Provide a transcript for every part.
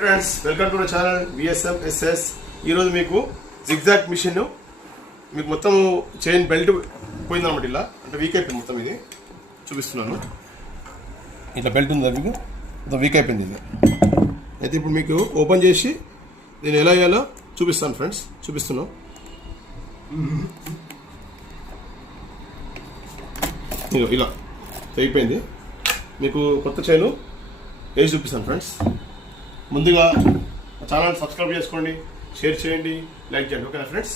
Friends welcome to our channel VSM SS. ఈరోజు మీకు zigzag machine మీకు మొత్తం చైన్ బెల్ట్ పోయిందన్నమాట. ఇలా అంటే వీక్ అయిపోయింది మొత్తం. ఇది చూపిస్తున్నాను. ఇట్లా బెల్ట్ ఉంది మీకు మొత్తం వీక్ అయిపోయింది. ఇది అయితే ఇప్పుడు మీకు ఓపెన్ చేసి నేను ఎలా వేయాలో చూపిస్తాను ఫ్రెండ్స్. చూపిస్తున్నాను. ఇలా అయిపోయింది. మీకు కొత్త చైన్ వేసి చూపిస్తాను ఫ్రెండ్స్. ముందుగా ఛానల్ సబ్స్క్రైబ్ చేసుకోండి, షేర్ చేయండి, లైక్ చేయండి. ఓకేనా ఫ్రెండ్స్?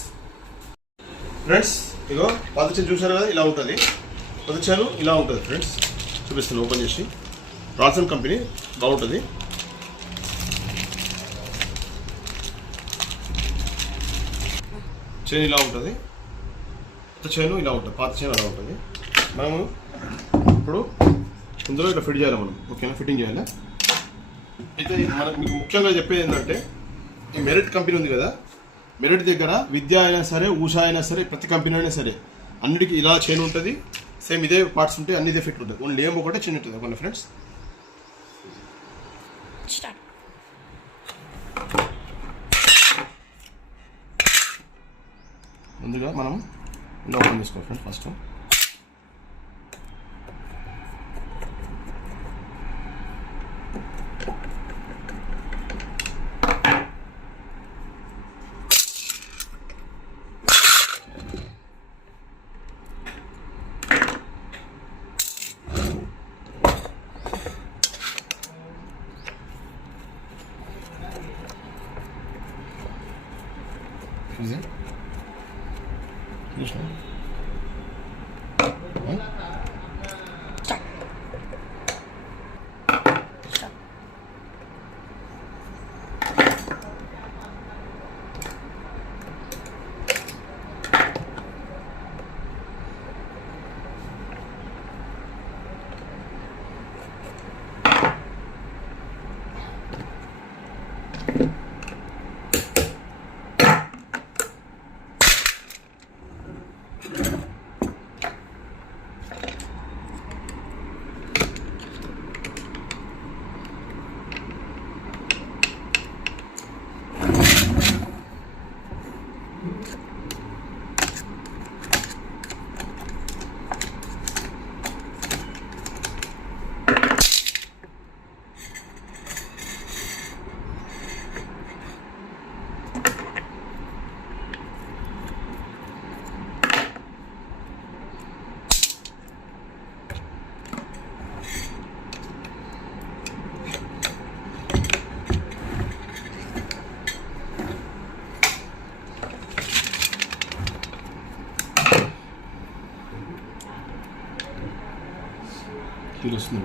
ఇగో పాత చైన్ చూసారు కదా, ఇలా ఉంటుంది. కొత్త చైన్ ఇలా ఉంటుంది ఫ్రెండ్స్. చూపిస్తాను ఓపెన్ చేసి. రాల్సన్ కంపెనీ బాగుంటుంది. చైన్ ఇలా ఉంటుంది. కొత్త చైన్ ఇలా ఉంటుంది. పాత చైన్ అలా ఉంటుంది. మనము ఇప్పుడు ఇందులో ఇట్లా ఫిట్ చేయాలి మనం. ఓకేనా? ఫిట్టింగ్ చేయాలి. అయితే మనకు మీకు ముఖ్యంగా చెప్పేది ఏంటంటే, ఈ మెరిట్ కంపెనీ ఉంది కదా, మెరిట్ దగ్గర విద్య అయినా సరే, ఉషా అయినా సరే, ప్రతి కంపెనీ అయినా సరే అన్నిటికీ ఇలా చైన్ ఉంటుంది. సేమ్ ఇదే పార్ట్స్ ఉంటాయి, అన్ని ఇదే ఫిట్ ఉంటుంది. ఓన్లీ ఏం ఒకటే చిన్న ఉంటుంది. Okay friends? ముందుగా మనం ఇలా ఓపెన్ చేసుకోవాలి ఫ్రెండ్స్. ఫస్ట్ వస్తుంది.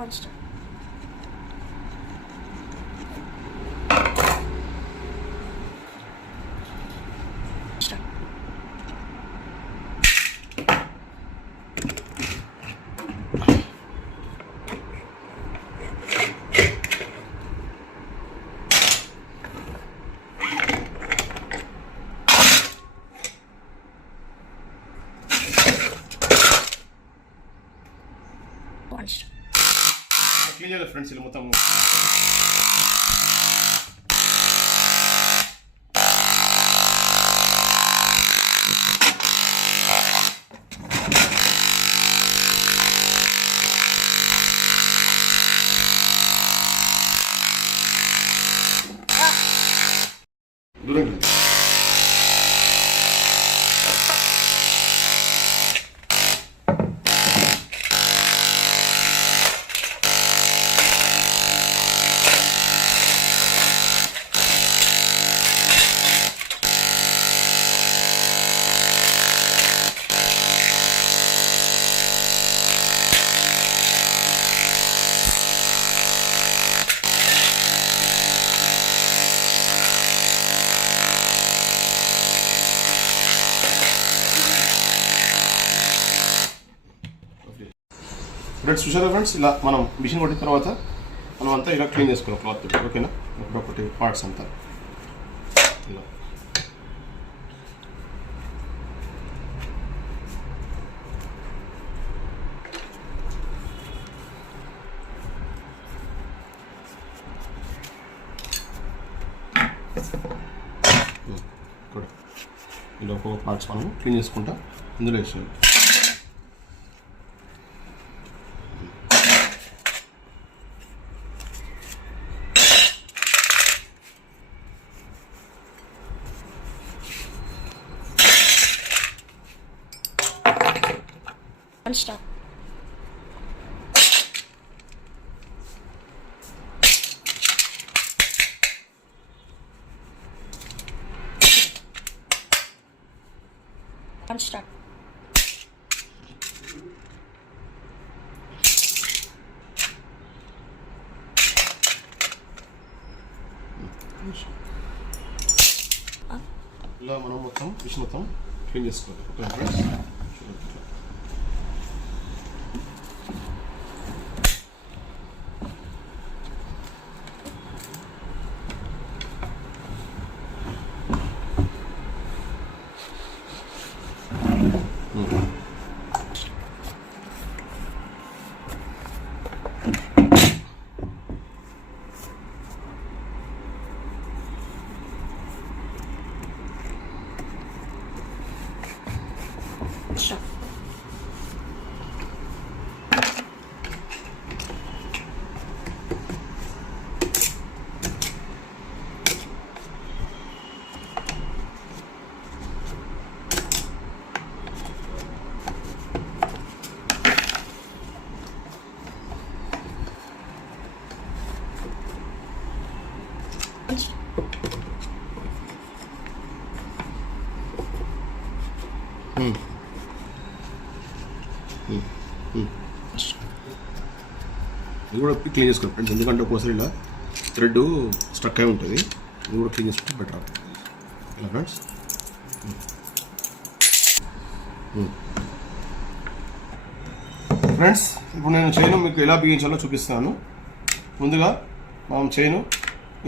Monster. Start. Monster. క్లీన్ చేయాలి ఫ్రెండ్స్ ఇలా మొత్తం. దూరంగా ఫ్రెండ్స్ చూసారా ఫ్రెండ్స్, ఇలా మనం మిషన్ కొట్టిన తర్వాత మనం అంతా ఇలా క్లీన్ చేసుకున్నాం క్లాత్ తోటి. ఓకేనా, ఒకటి పార్ట్స్ అంతా ఇలా. ఇలా ఒక్కొక్క పార్ట్స్ మనం క్లీన్ చేసుకుంటా ఇందులో వేసాను. Monster. Monster. ఇలా మనం మొత్తం మిషన్ మొత్తం క్లీన్ చేసుకోవాలి. Okay friends, Stop. ఇది కూడా క్లీన్ చేసుకోవాలి ఫ్రెండ్స్, ఎందుకంటే ఒక్కోసారి ఇలా థ్రెడ్ స్ట్రక్ అయి ఉంటుంది. ఇది కూడా క్లీన్ చేసుకుంటే బెటర్ ఇలా ఫ్రెండ్స్. ఫ్రెండ్స్ ఇప్పుడు నేను చైన్ మీకు ఎలా బిగించాలో చూపిస్తాను. ముందుగా మనం చైన్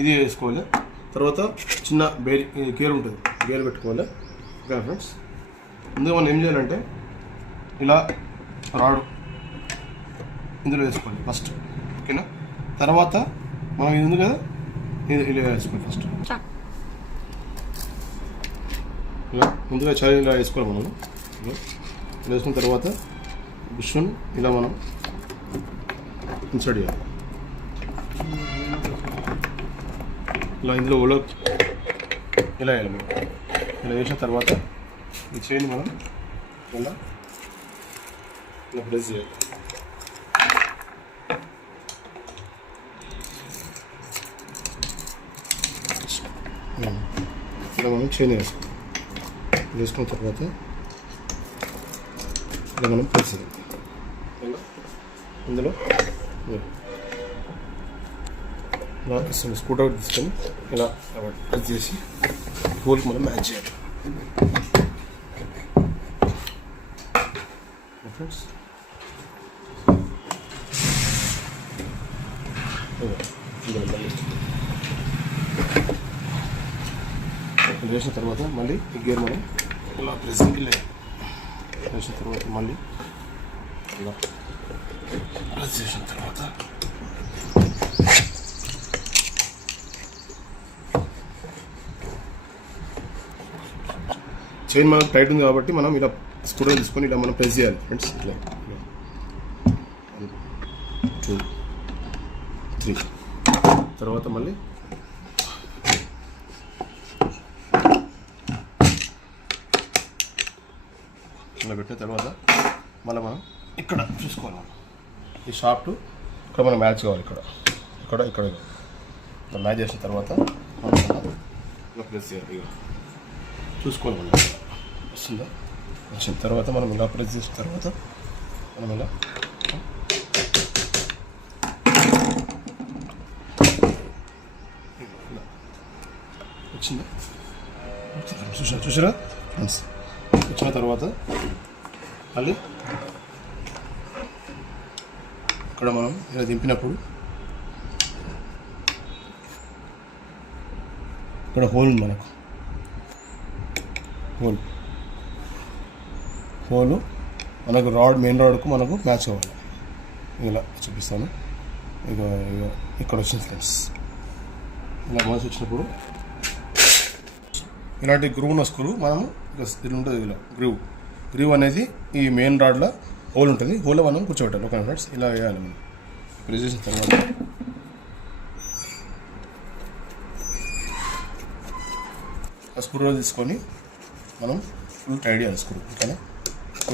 ఇది వేసుకోవాలి, తర్వాత చిన్న గేర్ ఉంటుంది, గేర్ పెట్టుకోవాలి. ఓకే ఫ్రెండ్స్, ముందుగా మనం ఏం చేయాలంటే ఇలా రాడు ఇందులో వేసుకోండి ఫస్ట్. ఓకేనా, తర్వాత మనం ఇది ఉంది కదా, ఇది ఇలా వేసుకోండి ఫస్ట్. ఇలా ముందుగా చైన్ ఇలా వేసుకోవాలి మనం. ఇలా వేసుకున్న తర్వాత బుష్ను ఇలా మనం ఇన్సర్ట్ చేయాలి. ఇలా ఇందులో ఓలో ఇలా వేయాలి మనం. ఇలా వేసిన తర్వాత ఈ చైన్ మనం ఇలా ఇలా ప్రెస్ చేయాలి. ఇలా మనం చైన్ వేసుకోవాలి. వేసుకున్న తర్వాత ఇలా మనం ప్రెస్ చేయాలి. ఇందులో ఇలా స్క్రూ డ్రైవర్ తీసుకొని ఇలా ప్రెస్ చేసి హోల్కి మనం మ్యాచ్ చేయాలి ఫ్రెండ్స్. చేసిన తర్వాత మళ్ళీ ఈ గేర్ మనం ఇలా ప్రెస్కి చేసిన తర్వాత మళ్ళీ ఇలా ప్రెస్ చేసిన తర్వాత చైన్ మనకు టైట్ ఉంది కాబట్టి మనం ఇలా స్క్రూ తీసుకొని ఇలా మనం ప్రెస్ చేయాలి ఫ్రెండ్స్. ఇలా 1 2 3 తర్వాత మళ్ళీ ఇలా పెట్టిన తర్వాత మళ్ళీ మనం ఇక్కడ చూసుకోవాలి. ఈ షాఫ్ట్ ఇక్కడ మనం మ్యాచ్ కావాలి. ఇక్కడ మ్యాచ్ చేసిన తర్వాత మనం ఇలా ప్రెస్ చేయాలి. ఇక చూసుకోవాలి మనం వస్తుందా. వచ్చిన తర్వాత మనం ఇలా ప్రెస్ చేసిన తర్వాత మనం ఇలా వచ్చిందా చూసారా ఫ్రెండ్స్. వచ్చిన తర్వాత మళ్ళీ ఇక్కడ మనం ఇలా దింపినప్పుడు ఇక్కడ హోల్ ఉంది మనకు. హోలు మనకు మెయిన్ రాడ్కు మనకు మ్యాచ్ అవ్వాలి. ఇలా చూపిస్తాను. ఇక్కడ వచ్చింది ఫ్రెండ్స్. ఇలా మోసి వచ్చినప్పుడు ఇలాంటి గ్రూవ్న స్క్రూ మనము ఇది ఉంటుంది. ఇలా గ్రూవ్ అనేది ఈ మెయిన్ రాడ్లో హోల్ ఉంటుంది. హోల్లో మనం కూర్చోబెట్టాలి. Okay friends. ఇలా వేయాలి మనం. ప్రెస్ చేసిన తర్వాత ఆ స్క్రూ తీసుకొని మనం ఫుల్ టైట్ చేయాలి స్క్రూ. ఓకేనా.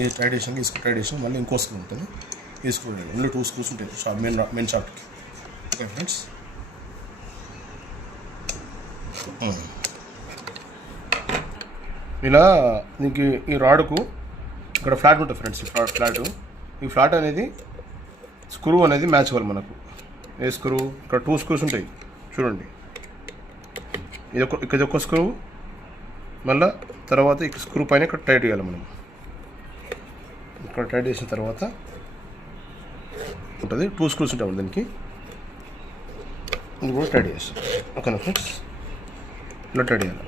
ఈ టైట్ చేసాక ఈ స్క్రూ టైట్ చేసాక మళ్ళీ ఇంకో స్క్రూ ఉంటుంది. ఈ స్క్రూ ఓన్లీ 2 స్క్రూస్ ఉంటాయి మెయిన్ షాఫ్ట్కి. Okay friends. ఇలా నీకు ఈ రాడ్కు ఇక్కడ ఫ్లాట్ ఉంటుంది ఫ్రెండ్స్. ఈ ఫ్లాట్ అనేది స్క్రూ అనేది మ్యాచ్ అవ్వాలి మనకు. ఏ స్క్రూ ఇక్కడ 2 స్క్రూస్ ఉంటాయి చూడండి. ఇక్కడ ఒక స్క్రూ, మళ్ళీ తర్వాత ఈ స్క్రూ పైన ఇక్కడ టైట్ చేయాలి మనం. ఇక్కడ టైట్ చేసిన తర్వాత ఉంటుంది 2 స్క్రూస్ ఉంటాయి దీనికి. ఇది కూడా టైట్ చేస్తాం. ఓకేనా ఫ్రెండ్స్. ఇలా టైట్ చేయాలి.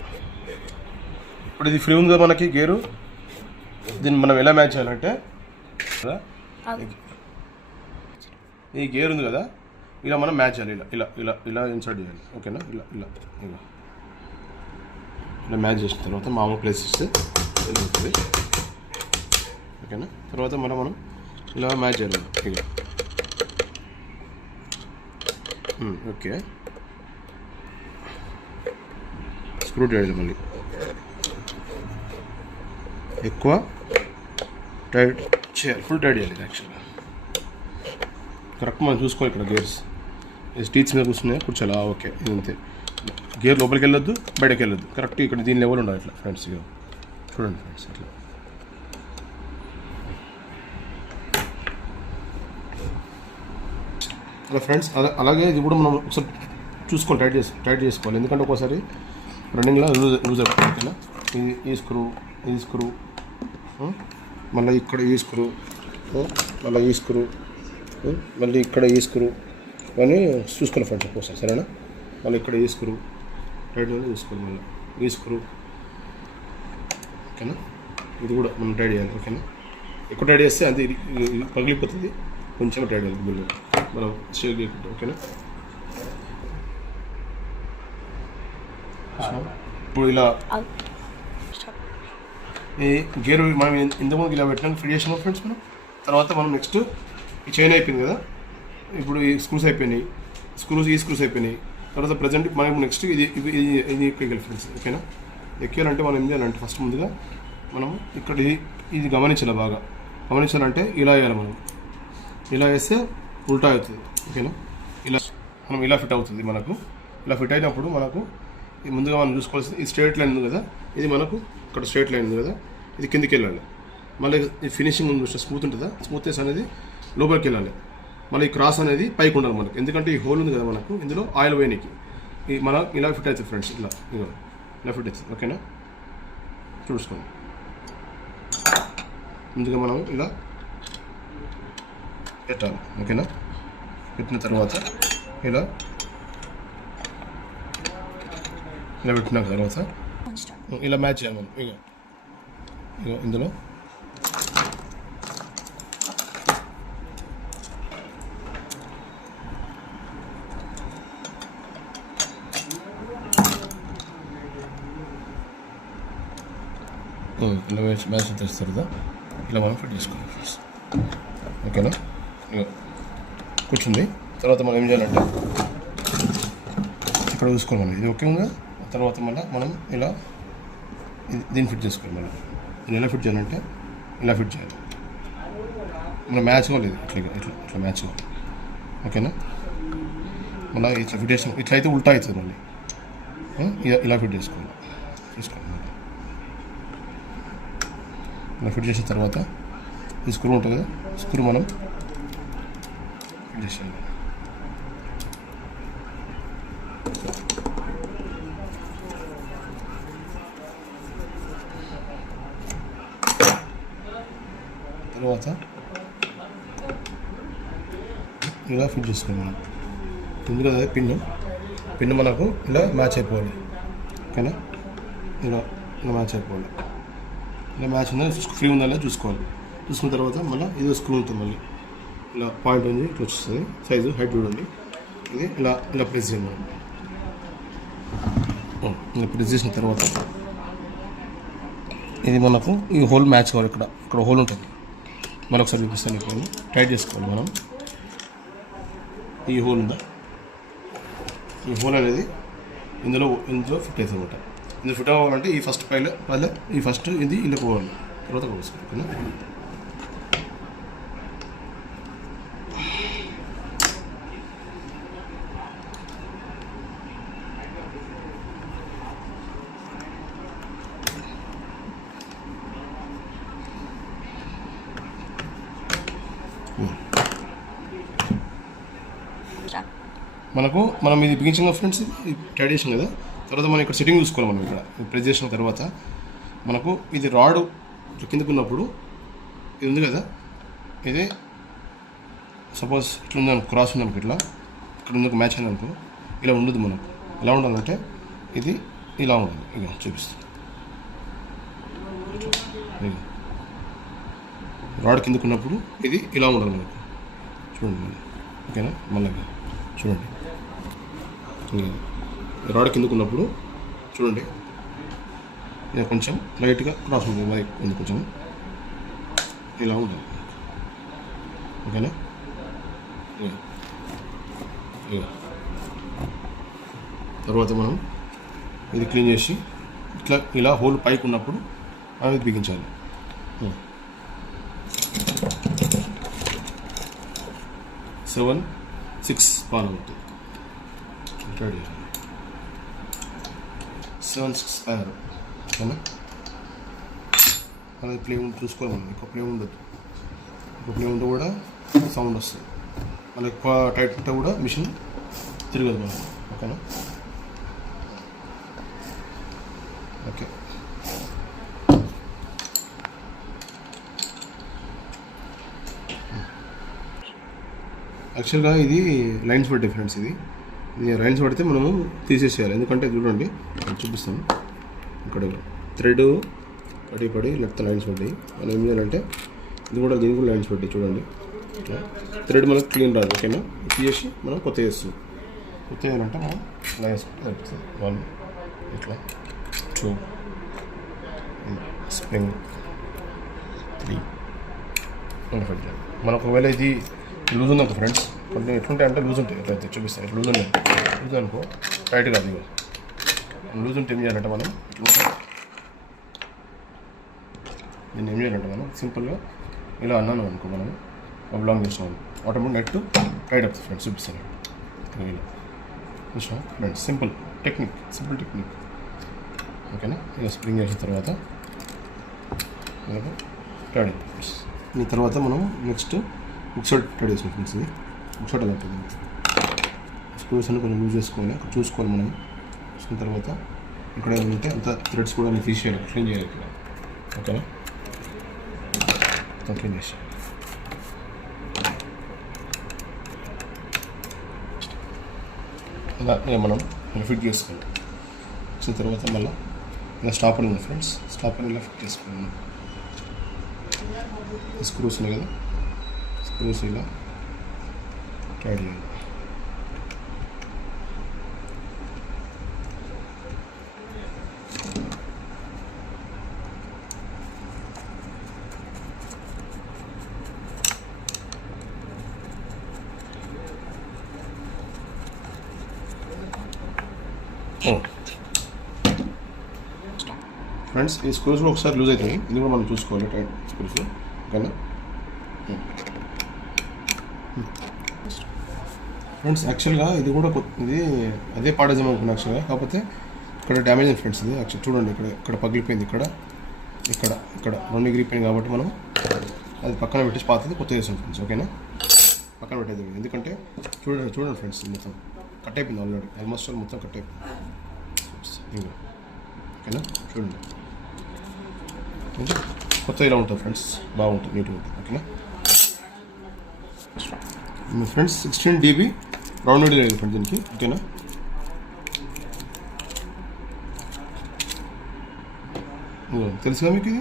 ఇప్పుడు ఇది ఫ్రీ ఉంది కదా మనకి గేరు. దీన్ని మనం ఎలా మ్యాచ్ చేయాలంటే ఈ గేర్ ఉంది కదా, ఇలా మనం మ్యాచ్ చేయాలి. ఇలా ఇన్సర్ట్ చేయాలి. ఓకేనా. ఇలా మ్యాచ్ చేసిన తర్వాత మామూలు ప్లేస్ ఇస్తే ఉంటుంది. ఓకేనా. తర్వాత మనం ఇలా మ్యాచ్ చేయాలి. ఇలా ఓకే. స్క్రూ చేయాలి. మళ్ళీ ఎక్కువ టైట్ చేయాలి. ఫుల్ టైట్ చేయాలి. యాక్చువల్గా కరెక్ట్ మనం చూసుకోవాలి. ఇక్కడ గేర్స్ స్టీచ్ మీద కూర్చోాలి. ఓకే. ఇది అంతే. గేర్ లోపలికి వెళ్ళొద్దు, బయటకు వెళ్ళొద్దు. కరెక్ట్ ఇక్కడ దీని లెవెల్ ఉండాలి. ఇట్లా ఫ్రెండ్స్ చూడండి ఫ్రెండ్స్. అట్లా అలా ఫ్రెండ్స్. అలాగే ఇది కూడా మనం ఒకసారి చూసుకోవాలి. టైట్ చేసుకోవాలి. ఎందుకంటే ఒక్కోసారి రన్నింగ్లో లూజ్ అయిపోతుంది. ఈ స్క్రూ మళ్ళీ ఇక్కడ ఈ స్క్రూ, మళ్ళీ ఈ స్క్రూ, మళ్ళీ ఇక్కడ ఈ స్క్రూ అని చూసుకోవాలి ఫ్రెండ్స్ ఒక్కోసారి. సరేనా. మళ్ళీ ఇక్కడ ఈ స్క్రూ టైట్ చూసుకోవాలి. మళ్ళీ ఈ స్క్రూ. ఓకేనా. ఇది కూడా మనం టైట్ చేయాలి. ఓకేనా. ఎక్కువ టైట్ చేస్తే అంతే పగిలిపోతుంది. కొంచెం టైట్ చేయాలి బిల్లు మనం షేక్ చేయకుండా. ఓకేనా. ఇప్పుడు ఇలా ఈ గేర్ మనం ఇంతకుముందు ఇలా పెట్టినాక ఫిట్ చేసినాం ఫ్రెండ్స్ మనం. తర్వాత మనం నెక్స్ట్ ఈ చైన్ అయిపోయింది కదా, ఇప్పుడు ఈ స్క్రూస్ అయిపోయినాయి. ఈ స్క్రూస్ అయిపోయినాయి. తర్వాత ప్రజెంట్ మనం నెక్స్ట్ ఇది ఎక్కేయాలి ఫ్రెండ్స్. ఓకేనా. ఎక్కేయాలంటే మనం ఏం చేయాలంటే ఫస్ట్ ముందుగా మనం ఇక్కడ ఇది గమనించాలి. బాగా గమనించాలంటే ఇలా వేయాలి మనం. ఇలా వేస్తే ఉల్టా అవుతుంది. ఓకేనా. ఇలా ఫిట్ అవుతుంది మనకు. ఇలా ఫిట్ అయినప్పుడు మనకు ముందుగా మనం చూసుకోవాల్సింది ఈ స్ట్రైట్ లైన్ ఉంది కదా, ఇది మనకు ఇక్కడ స్ట్రైట్ లైన్ ఉంది కదా, ఇది కిందికి వెళ్ళాలి. మళ్ళీ ఈ ఫినిషింగ్ ఉంది, స్మూత్ ఉంటుందా, స్మూత్నెస్ అనేది లోపలికి వెళ్ళాలి. మళ్ళీ ఈ క్రాస్ అనేది పైకి ఉండాలి మనకు, ఎందుకంటే ఈ హోల్ ఉంది కదా మనకు, ఇందులో ఆయిల్ వేయనికి ఈ మనం ఇలా ఫిట్ అవుతుంది ఫ్రెండ్స్, ఇలా ఇలా ఫిట్ అవుతుంది. ఓకేనా, చూసుకోండి. ముందుగా మనం ఇలా పెట్టాలి. ఓకేనా, పెట్టిన తర్వాత ఇలా పెట్టిన తర్వాత One start. ఇలా మ్యాచ్ చేయాలి మనం. ఇక ఇందులో ఇలా మ్యాచ్ తెస్తారు కదా, ఇలా మనం ఫిట్ చేసుకోవాలి ఫ్రెండ్స్. ఓకేనా, ఇక కూర్చుంది. తర్వాత మనం ఏం చేయాలంటే ఇక్కడ చూసుకోవాలి మనం, ఇది ఓకే ఉందా. తర్వాత మళ్ళీ మనం ఇలా దీన్ని ఫిట్ చేసుకోవాలి. మనం దీన్ని ఎలా ఫిట్ చేయాలంటే ఇలా ఫిట్ చేయాలి. మనం మ్యాచ్ కావాలి, ఇట్లా ఇట్లా ఇట్లా మ్యాచ్ కావాలి. ఓకేనా, మళ్ళీ ఇట్లా ఫిట్ చేసాం, ఇట్లా అయితే ఉల్టా అవుతుంది మళ్ళీ. ఇలా ఫిట్ చేసుకోవాలి. ఇలా ఫిట్ చేసిన తర్వాత ఈ స్క్రూ ఉంటుంది కదా, స్క్రూ మనం ఫిట్ చేసేయాలి. తర్వాత ఇలా ఫిట్ చేసుకోవాలి మనం. ఎందుకంటే అదే పిన్ మనకు ఇలా మ్యాచ్ అయిపోవాలి. ఓకేనా, ఇలా మ్యాచ్ అయిపోవాలి. ఇలా మ్యాచ్ ఉందా, ఫ్రీ ఉందా లేదా చూసుకోవాలి. చూసుకున్న తర్వాత మళ్ళీ ఇది స్క్రూ ఉంటుంది, మళ్ళీ ఇలా పాయింట్ ఉంది, ఇట్లా వచ్చేస్తుంది. సైజు హైట్ చూడండి. ఇది ఇలా ప్రెస్ చేయండి. ఇలా ప్రెస్ చేసిన తర్వాత ఇది మనకు ఈ హోల్ మ్యాచ్ కావాలి. ఇక్కడ హోల్ ఉంటుంది, మనం ఒకసారి చూపిస్తాను. ఇప్పుడు టైట్ చేసుకోవాలి మనం. ఈ హోల్ ఉందా, ఈ హోల్ అనేది ఇందులో ఫిట్ అవుతుంది అనమాట. ఇందులో ఫిట్ అవ్వాలంటే ఈ ఫస్ట్ పైల ఈ ఫస్ట్ ఇది ఇలా పోవాలి, తర్వాత పోసుకోవాలి. ఓకేనా, మనం ఇది బిగించాం కదా ఫ్రెండ్స్, ఇది టైట్ చేసాం కదా. తర్వాత మనం ఇక్కడ సెట్టింగ్ చూసుకోవాలి. మనం ఇక్కడ ప్రెస్ చేసిన తర్వాత మనకు ఇది రాడ్ కిందకు ఉన్నప్పుడు ఇది ఉంది కదా, ఇది సపోజ్ ఇట్లా ఉందనుకో, క్రాస్ ఉందనుకో, ఇట్లా ఇక్కడ ఉందనుకో, మ్యాచ్ అయిందనుకో, ఇలా ఉండదు మనకు. ఎలా ఉండాలంటే ఇది ఇలా ఉండాలి. ఇక చూపిస్తాను. రాడ్ కిందకు ఉన్నప్పుడు ఇది ఇలా ఉండాలి మనకు. చూడండి, ఓకేనా. మళ్ళీ చూడండి, రాడ్ కిందకు ఉన్నప్పుడు చూడండి, ఇది కొంచెం లైట్గా క్రాస్ ఉంటుంది, మరి ఉంది కొంచెం ఇలా ఉండాలి. ఓకేనా, తర్వాత మనం ఇది క్లీన్ చేసి ఇలా హోల్ పైకి ఉన్నప్పుడు మనం ఇది బిగించాలి. 7-6 పాలు అవుతుంది. 7-6 ఆరు. ఓకేనా, అది ప్లే చూసుకోవాలి మనం. ఎక్కువ ప్లే ఉండదు, ఎక్కువ ప్లే ఉంటే కూడా సౌండ్ వస్తుంది. మళ్ళీ ఎక్కువ టైట్ ఉంటే కూడా మిషన్ తిరగదు మనం. ఓకేనా, ఓకే. యాక్చువల్గా ఇది లైన్స్ పట్టే ఫ్రెండ్స్, ఇది లైన్స్ పడితే మనము తీసేసేయాలి. ఎందుకంటే చూడండి, చూపిస్తాను. ఇక్కడ థ్రెడ్ పడి లేకపోతే లైన్స్ పడ్డాయి. మనం ఏం చేయాలంటే దీనికి కూడా లైన్స్ పడ్డాయి చూడండి. ఇట్లా థ్రెడ్ మనకు క్లీన్ రాదు. ఓకేనా, తీసేసి మనం కొత్త చేస్తాం. కొత్త చేయాలంటే మనం లైన్స్ సరిపోతుంది. 1 ఇట్లా 2 స్ప్రింగ్ 3 మనకు ఒకవేళ ఇది లూజ్ ఉందనుకో ఫ్రెండ్స్, కొన్ని ఎట్లుంటాయి అంటే లూజ్ ఉంటాయి. ఎట్లయితే చూపిస్తాను, ఇట్లా లూజ్ అనుకో, టైట్ కాదు. ఇక లూజ్ ఉంటే ఏం చేయాలంటే మనం ఇట్లా దీన్ని ఏం చేయాలంటే మనం సింపుల్గా ఇలా అన్నాను అనుకో, మనం లాంగ్ చేస్తాం ఆటోమేటిక్ నెట్ టైట్ అవుతుంది ఫ్రెండ్స్. చూపిస్తాను ఇలా చూసా ఫ్రెండ్స్, సింపుల్ టెక్నిక్. ఓకేనా, ఇలా స్ప్రింగ్ చేసిన తర్వాత ఇలా టైట్. ఈ తర్వాత మనం నెక్స్ట్ బుక్ సైడ్ టైట్ చేసాం ఫ్రెండ్స్. ఇది చోట ఉంటుంది. స్క్రూస్ అన్ని కొంచెం యూజ్ చేసుకోవాలి, అక్కడ చూసుకోవాలి మనం. చూసుకున్న తర్వాత ఇక్కడ ఏమంటే అంత థ్రెడ్స్ కూడా నేను తీసేయాలి, క్లీన్ చేయాలి ఇక్కడ. ఓకేనా, మొత్తం క్లీన్ చేసి ఇలా మనం ఫిట్ చేసుకోవాలి. వచ్చిన తర్వాత మళ్ళీ ఇలా స్టాపర్ ఉంది ఫ్రెండ్స్, స్టాపర్ ఇలా ఫిట్ చేసుకోవాలి. స్క్రూస్ ఉన్నాయి కదా, స్క్రూస్ ఇలా టైట్ చేయాలి. ఫ్రెండ్స్ ఈ స్క్రూస్ కూడా ఒకసారి లూజ్ అవుతాయి, ఇది కూడా మనం చూసుకోవాలి. టైట్ స్క్రూస్ ఓకేనా ఫ్రెండ్స్. యాక్చువల్గా ఇది కూడా ఇది అదే పాడేద్దాం అనుకున్నాను యాక్చువల్గా, కాకపోతే ఇక్కడ డ్యామేజ్ అయింది ఫ్రెండ్స్. ఇది యాక్చువల్ చూడండి, ఇక్కడ పగిలిపోయింది, ఇక్కడ ఇక్కడ ఇక్కడ రెండు ఎగిరిపోయింది. కాబట్టి మనం అది పక్కన పెట్టేసి పాతది కొత్త చేసాం ఫ్రెండ్స్. ఓకేనా, పక్కన పెట్టేది. ఎందుకంటే చూడండి ఫ్రెండ్స్, మొత్తం కట్ అయిపోయింది ఆల్రెడీ, ఆల్మోస్ట్ మొత్తం కట్ అయిపోయింది. ఓకేనా, చూడండి కొత్త ఇలా ఉంటుంది ఫ్రెండ్స్, బాగుంటుంది, నీట్గా ఉంటుంది. ఓకేనా ఫ్రెండ్స్, 16 dB రౌండ్ నీడిల్ లేదు ఫ్రెండ్స్ దీనికి. ఓకేనా, తెలుసుగా మీకు ఇది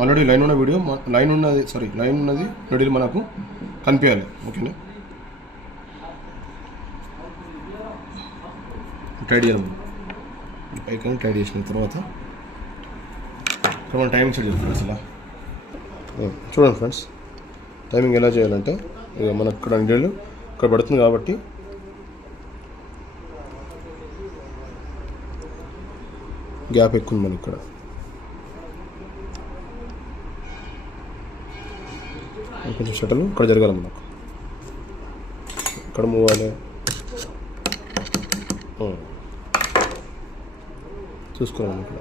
ఆల్రెడీ లైన్ ఉన్న వీడియో, లైన్ ఉన్నది నీడిల్ మనకు కనిపించాలి. ఓకేనా, టైట్ చేయాలి. పైకి టైట్ చేసిన తర్వాత ఇక్కడ మనం టైమింగ్ సెట్ చేయాలి ఫ్రెండ్స్. ఇలా చూడండి ఫ్రెండ్స్, టైమింగ్ ఎలా చేయాలంటే ఇక మనకు ఇక్కడ నీడిల్ ఇక్కడ పడుతుంది కాబట్టి గ్యాప్ ఎక్కువ ఉంది మనకి. ఇక్కడ కొంచెం షటల్ ఇక్కడ జరగాలి మనకు, ఇక్కడ మూవ్ అవ్వాలి. చూసుకోవాలి ఇక్కడ.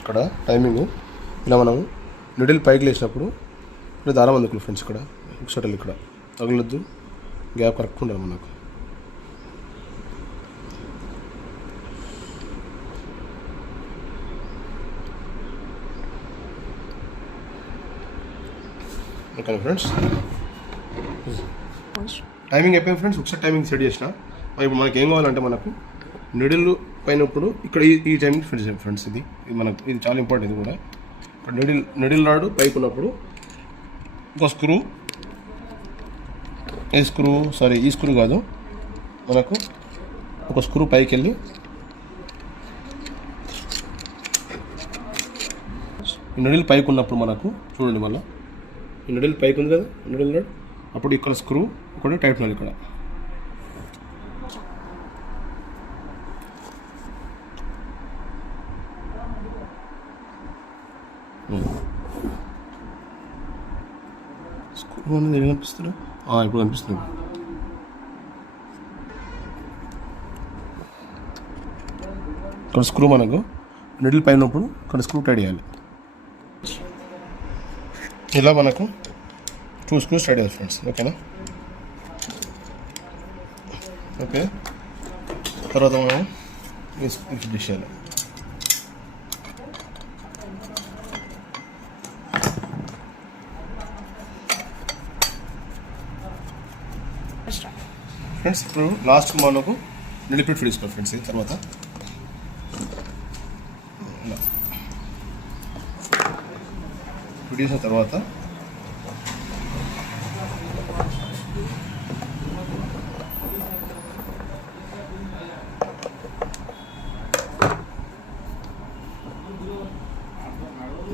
ఇక్కడ టైమింగ్ ఇలా మనం నిడిల్ పైకి లేచినప్పుడు ఇలా దారం అందుకు ఫ్రెండ్స్. ఇక్కడ షటల్ ఇక్కడ తగలొద్దు, గ్యాప్ కరెక్ట్ ఉండాలి మనకు. ఓకే ఫ్రెండ్స్, టైమింగ్ అయిపోయింది ఫ్రెండ్స్. ఒకసారి టైమింగ్ సెట్ చేసిన. ఇప్పుడు మనకి ఏం కావాలంటే మనకు నిడిల్ పైనప్పుడు ఇక్కడ ఈ టైమింగ్ ఫ్రెండ్స్ ఇది మనకు ఇది చాలా ఇంపార్టెంట్. ఇది కూడా ఇప్పుడు నిడిల్ రాడు పైకి ఉన్నప్పుడు ఒక స్క్రూ, ఈ స్క్రూ కాదు, మనకు ఒక స్క్రూ పైకి వెళ్ళి ఈ నిడిల్ పైకి ఉన్నప్పుడు మనకు చూడండి, మళ్ళీ ఈ నిడిల్ పైకి ఉంది కదా, నిడిల్ రాడు, అప్పుడు ఇక్కడ స్క్రూ ఒకటి టైట్ ఉన్నది ఇక్కడ. స్క్రూ అనేది ఏమి కనిపిస్తుంది? ఇప్పుడు కనిపిస్తుంది. ఇక్కడ స్క్రూ మనకు నిడిల్ పైన ఉన్నప్పుడు ఇక్కడ స్క్రూ టైట్ చేయాలి. ఇలా మనకు 2 స్క్రూస్ టైట్ చేయాలి ఫ్రెండ్స్. ఓకేనా, ఓకే. తర్వాత మనం ఫిట్ చేయాలి. ఫ్రెండ్స్ ఇప్పుడు లాస్ట్ మనకు నిడిల్ ఫిట్ తీసుకోవాలి ఫ్రెండ్స్. తర్వాత ఫిట్ చేసిన తర్వాత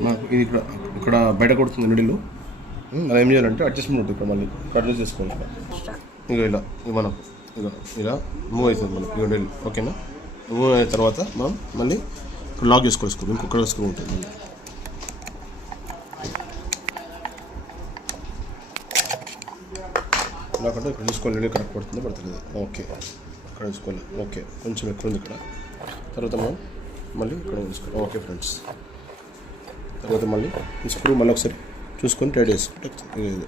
నాకు ఇది ఇక్కడ బయట కొడుతుంది నిడిల్. అలా ఏం చేయాలంటే అడ్జస్ట్మెంట్ ఉంటుంది, ఇక్కడ మళ్ళీ అడ్జస్ట్ చేసుకోవాలి. ఇక ఇలా మనం ఇలా మూవ్ అవుతుంది మనకి ఇక నిడిల్. ఓకేనా, మూవ్ అయిన తర్వాత మనం మళ్ళీ ఇక్కడ లాక్ చేసుకోవాలి. స్క్రూ ఇంకొక స్క్రూ ఉంటుంది మళ్ళీ. నాకంటే ఇక్కడ చూసుకోవాలి కరెక్ట్ పడుతుందో పడుతుంది. ఓకే, ఇక్కడ చూసుకోవాలి. ఓకే, కొంచెం ఎక్కువ ఉంది ఇక్కడ. తర్వాత మనం మళ్ళీ ఇక్కడ చూసుకోవాలి. ఓకే ఫ్రెండ్స్, తర్వాత మళ్ళీ ఈ స్క్రూ మళ్ళీ ఒకసారి చూసుకొని టైట్ చేసుకుంటే ఇది.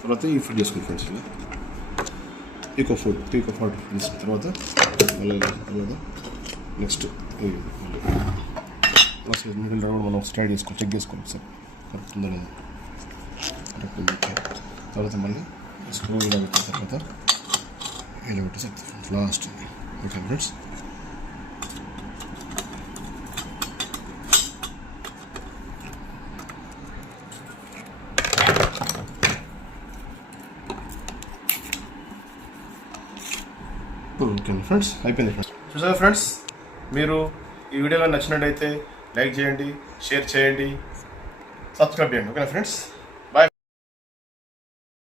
తర్వాత ఈ ఫిట్ చేసుకోండి ఫ్రెండ్స్. ఇలా ఈకో 40 ఫ్రెండ్స్. తర్వాత మళ్ళీ తర్వాత నెక్స్ట్ మిడిల్ కూడా మనం స్ట్రైట్ చేసుకోవాలి, చెక్ చేసుకోవాలి సార్ కరెక్ట్ ఉందో లేదు. కరెక్ట్ ఉంది. ఓకే, తర్వాత మళ్ళీ స్క్రూ ఇలా పెట్టిన తర్వాత ఇలా పెట్టేసి last. Okay friends, okay friends, అయిపోయింది ఫ్రెండ్స్. చూసారా ఫ్రెండ్స్, మీరు ఈ వీడియోలో నచ్చినట్టయితే లైక్ చేయండి, షేర్ చేయండి, సబ్స్క్రైబ్ చేయండి. ఓకేనా ఫ్రెండ్స్.